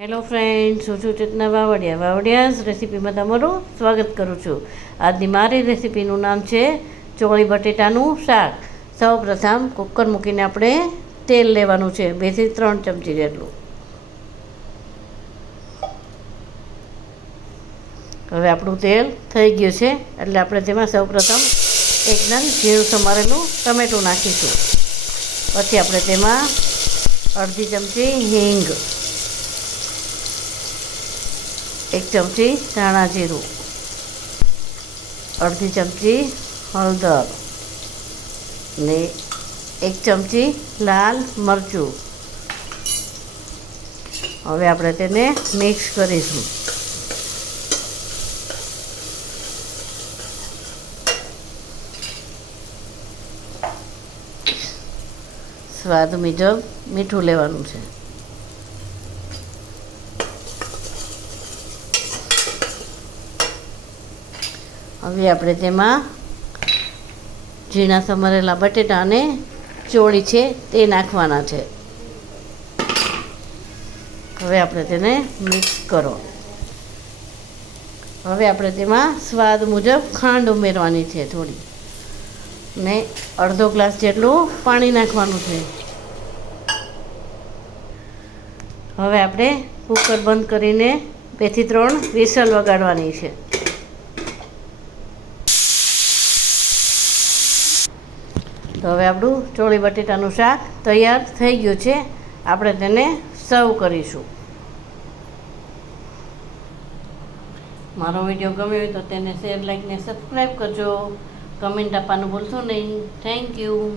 Hello friends હું છું ચેતના વાવડિયા. વાવડિયાસ રેસીપીમાં તમારું સ્વાગત કરું છું. આજની મારી રેસીપીનું નામ છે ચોળી બટેટાનું શાક. સૌ પ્રથમ કુકર મૂકીને આપણે તેલ લેવાનું છે બેથી ત્રણ ચમચી જેટલું. હવે આપણું તેલ થઈ ગયું છે, એટલે આપણે તેમાં સૌ પ્રથમ એકદમ જીરું સમારેલું ટમેટું નાખીશું. પછી આપણે તેમાં અડધી ચમચી હિંગ એક ચમચી ધાણા જીરું, અડધી ચમચી હળદર ને એક ચમચી લાલ મરચું. હવે આપણે તેને મિક્સ કરીશું. સ્વાદ મુજબ મીઠું લેવાનું છે. હવે આપણે તેમાં ઝીણા સમારેલા બટેટા અને ચોળી છે તે નાખવાના છે. હવે આપણે તેને મિક્સ કરો. હવે આપણે તેમાં સ્વાદ મુજબ ખાંડ ઉમેરવાની છે થોડી. ને અડધો ગ્લાસ જેટલું પાણી નાખવાનું છે. હવે આપણે કુકર બંધ કરીને બેથી ત્રણ વિસલ વગાડવાની છે. તો હવે આપણું ચોળી બટેટાનું શાક તૈયાર થઈ ગયું છે. આપણે તેને સર્વ કરીશું. મારો વીડિયો ગમ્યો હોય તો તેને શેર, લાઈક ને સબસ્ક્રાઈબ કરજો. કમેન્ટ આપવાનું ભૂલશો નહીં. Thank you